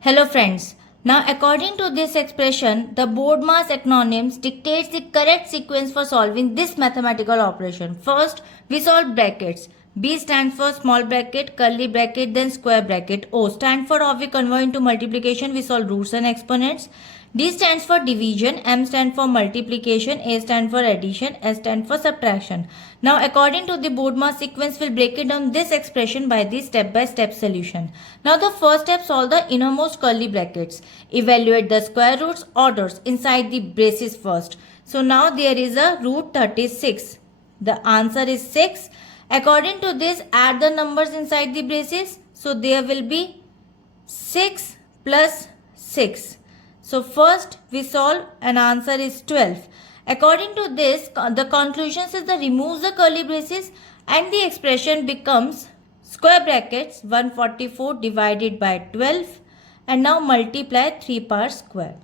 Hello friends. Now according to this expression, the BODMAS acronyms dictates the correct sequence for solving this mathematical operation. First, we solve brackets. B stands for small bracket, curly bracket, then square bracket. O stands for how we convert into multiplication, we solve roots and exponents. D stands for division, M stands for multiplication, A stands for addition, S stands for subtraction. Now according to the BODMAS sequence, we'll break it down this expression by the step-by-step solution. Now the first step, solve the innermost curly brackets. Evaluate the square roots orders inside the braces first. So now there is a root 36. The answer is 6. According to this, add the numbers inside the braces. So there will be 6 plus 6. So first we solve and answer is 12. According to this, the conclusion is that removes the curly braces and the expression becomes square brackets 144 divided by 12 and now multiply 3 power square.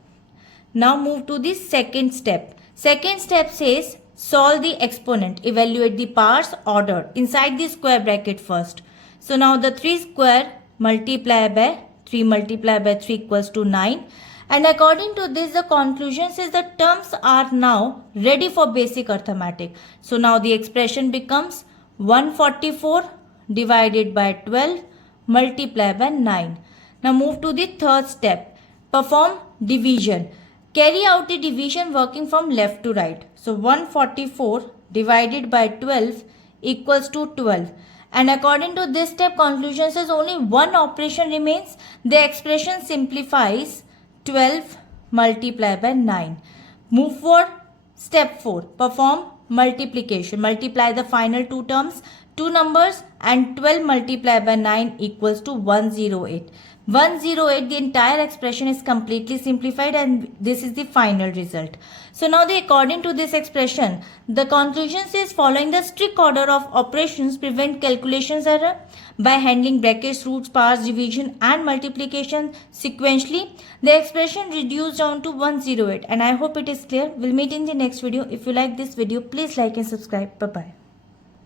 Now move to the second step. Second step says solve the exponent. Evaluate the powers order inside the square bracket first. So now the 3 square multiply by 3 multiply by 3 equals to 9. And according to this, the conclusion says the terms are now ready for basic arithmetic. So now the expression becomes 144 divided by 12 multiplied by 9. Now move to the third step. Perform division. Carry out the division working from left to right. So 144 divided by 12 equals to 12. And according to this step, conclusion says only one operation remains. The expression simplifies 12 multiplied by 9. Move for step 4. Perform multiplication. Multiply the final two terms, two numbers, and 12 multiplied by 9 equals to 108. 108, the entire expression is completely simplified and this is the final result. So now according to this expression, the conclusion says following the strict order of operations prevent calculations error by handling brackets, roots, powers, division and multiplication sequentially. The expression reduced down to 108 and I hope it is clear. We'll meet in the next video. If you like this video, please like and subscribe. Bye-bye.